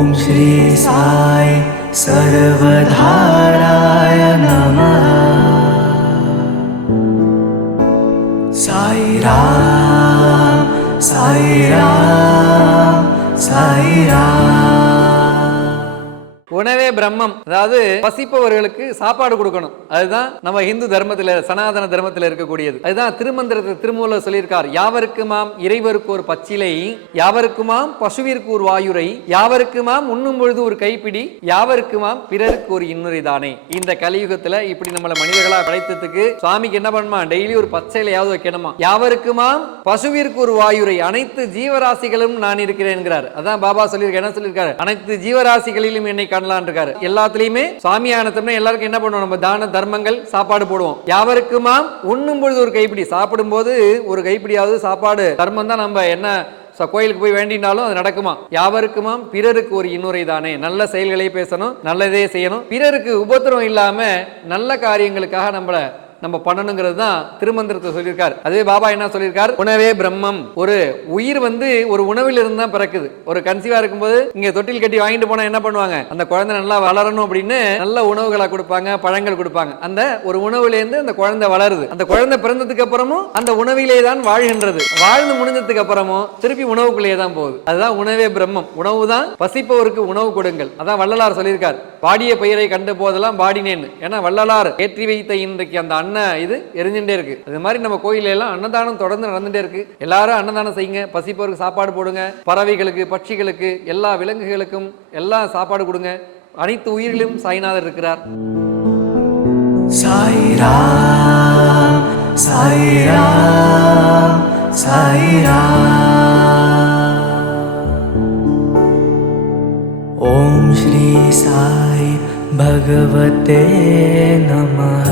ओम श्री साई सर्वधाराय नमः। साई राम साई राम साई राम। உணவே பிரம்மம். அதாவது பசிப்பவர்களுக்கு சாப்பாடு கொடுக்கணும். அதுதான் நம்ம இந்து தர்மத்தில், சனாதன தர்மத்தில் இருக்கக்கூடியது. அதுதான் திருமந்திரத்தில் திருமூலர் சொல்லியிருக்கார். யாவருக்குமாம் இறைவருக்கு ஒரு பச்சிலை, யாவருக்குமாம் பசுவிற்கு ஒரு வாயுரை, யாவருக்குமாம் உண்ணும் பொழுது ஒரு கைப்பிடி, யாவருக்குமாம் பிறருக்கு ஒரு இன்னுரை தானே. இந்த கலியுகத்துல இப்படி நம்மள மனிதர்களா படைத்ததுக்கு சுவாமிக்கு என்ன பண்ணுமா, டெய்லி ஒரு பச்சையிலையாவது வைக்கணுமா. யாவருக்குமாம் பசுவிற்கு ஒரு வாயுரை, அனைத்து ஜீவராசிகளும் நான் இருக்கிறேன். அதான் பாபா சொல்லியிருக்க, என்ன சொல்லியிருக்காரு, அனைத்து ஜீவராசிகளிலும் என்னை காணலாம் இருக்காரு. எல்லாத்துலயுமே சுவாமியானத்தம்னா எல்லாருக்கும் என்ன பண்ணுவோம், நம்ம தான தர்மங்கள் சாப்பாடு போடுவோம். யாவருக்குமாம் உண்ணும் பொழுது ஒரு கைப்பிடி, சாப்பிடும் போது ஒரு கைப்பிடியாவது சாப்பாடு தர்மம் தான். நம்ம என்ன கோயிலுக்கு போய் வேண்டினாலும் அது நடக்குமா. யாவருக்குமாம் பிறருக்கு ஒரு இன்னுரை தானே. நல்ல செயல்களை பேசணும், நல்லதே செய்யணும், பிறருக்கு உபத்திரம் இல்லாம நல்ல காரியங்களுக்காக நம்ம பண்ணணுங்கிறது தான் திருமந்திரத்தை சொல்லியிருக்காரு. அதுவே பாபா என்ன சொல்லியிருக்காரு, உணவே பிரம்மம். ஒரு உயிர் ஒரு உணவில் இருந்து தான் பிறக்குது. ஒரு கன்சீவா இருக்கும்போது இங்க தொட்டில் கட்டி வாங்கிட்டு போனா என்ன பண்ணுவாங்க, அந்த குழந்தை நல்லா வளரணும் அப்படின்னு நல்ல உணவுகளை கொடுப்பாங்க, பழங்கள் கொடுப்பாங்க. அந்த ஒரு உணவுலேருந்து அந்த குழந்தை வளருது. அந்த குழந்தை பிறந்ததுக்கு அப்புறமும் அந்த உணவிலே தான் வாழ்கின்றது. வாழ்ந்து முடிஞ்சதுக்கு அப்புறமும் திருப்பி உணவுக்குள்ளேயே தான் போகுது. அதுதான் உணவே பிரம்மம். உணவு தான். பசிப்பவருக்கு உணவு கொடுங்கள். அதான் வள்ளலார் சொல்லியிருக்கார், வாடிய பயிரை கண்ட போதெல்லாம் பாடினேன்னு. ஏன்னா வள்ளலார் ஏற்றி வைத்த இன்றைக்கு அந்த இது எரிஞ்சுட்டே இருக்கு. அது மாதிரி நம்ம கோயில எல்லாம் அன்னதானம் தொடர்ந்து நடந்துட்டே இருக்கு. எல்லாரும் அன்னதானம் செய்யுங்க, பசிப்பவருக்கு சாப்பாடு போடுங்க, பறவைகளுக்கு, பட்சிகளுக்கு, எல்லா விலங்குகளுக்கும் எல்லாம் சாப்பாடு கொடுங்க. அனைத்து உயிரிலும் சாய்நாதர் இருக்கிறார். சாய் ராம் சாய் ராம் சாய் ராம். ஓம் ஸ்ரீ சாய் भगवते नमः।